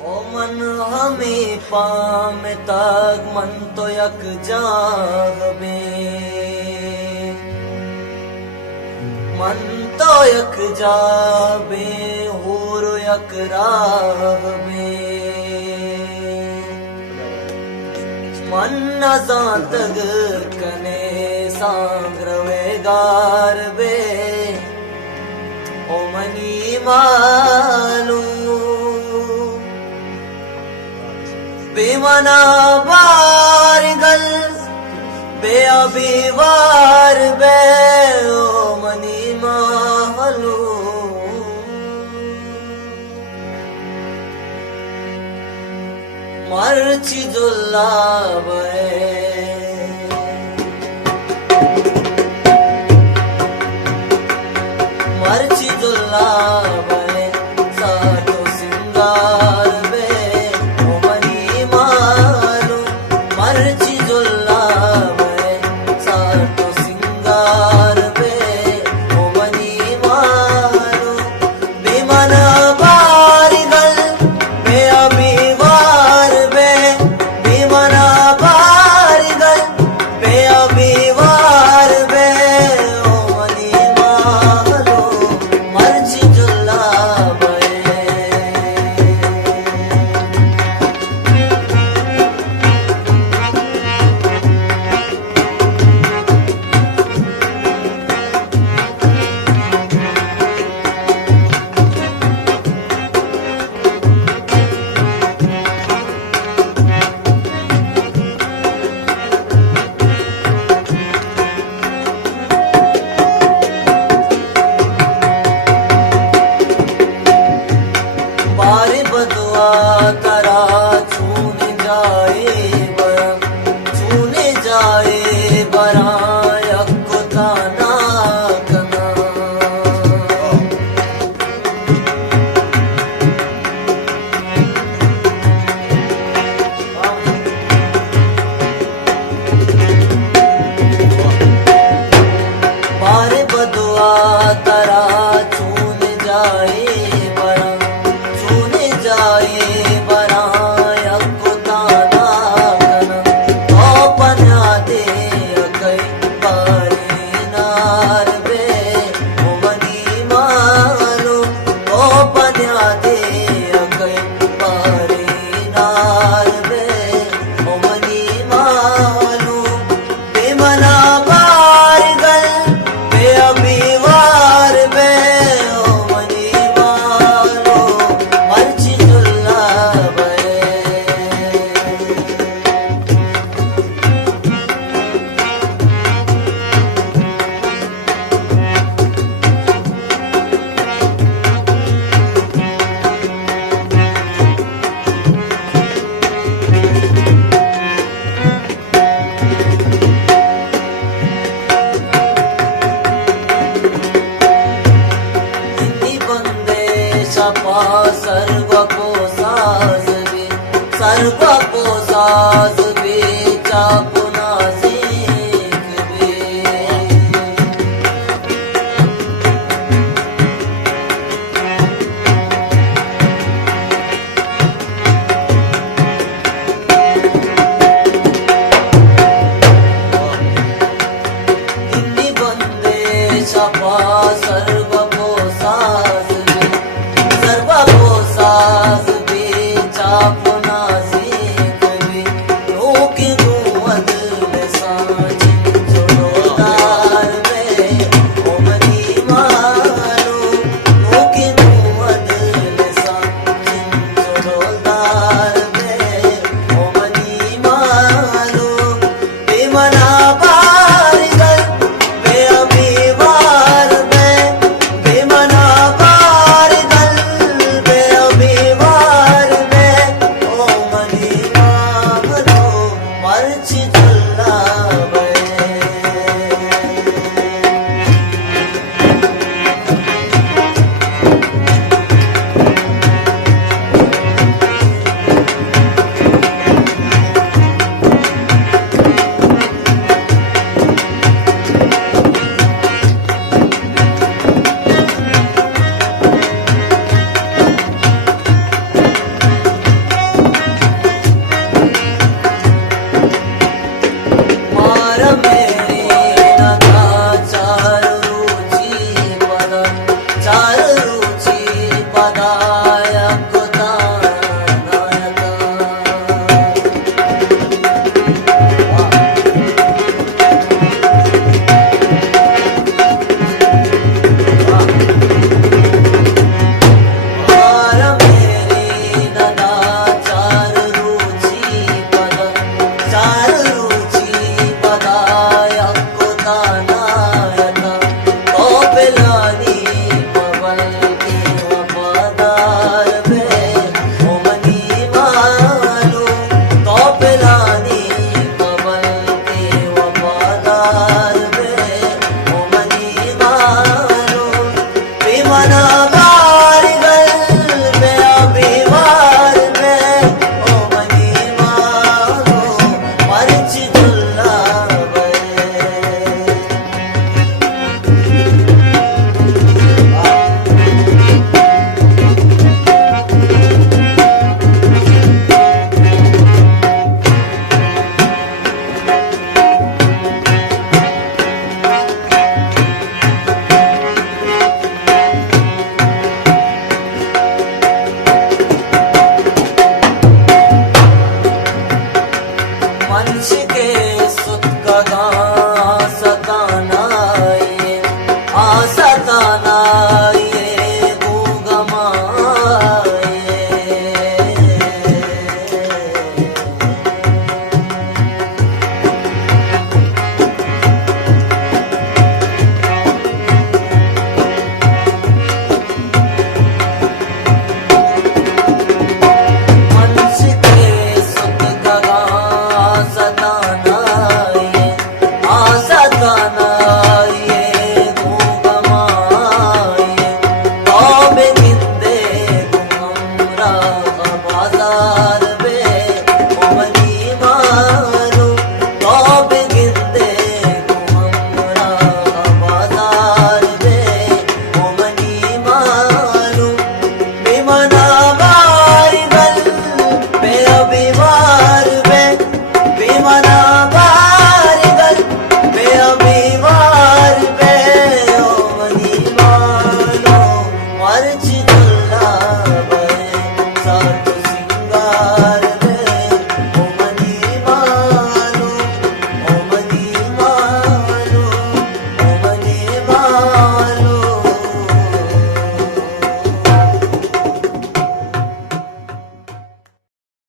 ओ मन हमें पाम तक मन तो यक जागबे, मन तो यक जाबे होर यक राहबे। मन नजा तग कने सांग्रवे गारबे, ओ मनी मालू बेमना बारगल बे अभिवार बे, ओ मनी मालू मर्ची जुल्ला बे मर्ची जुल्ला बे सातो सिंगार बे, ओ मनी मालू मर्ची जुल्ला बे सातो सिंगार बे, ओ मनी मालू बेमना बारगल बे अभिवार बे, बेमना बारगल बे अभिवार बे, ओ मनी मालू मर्ची जुल्ला बे। बारे बदुआ तरा छूने जाए बरा, छूने जाए बरा यक्को ताना कना। बारे बदुआ तरा छूने जाए बरा, जाए बरा यक्को ताना कना। ओ पन्या दे कई बारे नार बे, ओ मनी मालू ओ पन्या दे कई बारे नार बे, ओ मनी मालू बेमना बारगल बे अभिवार बे, ओ मनी मालू मर्ची जुल्ला बे। इन्हीं बंदे सपा सर्व को साज गे, सर्व को साज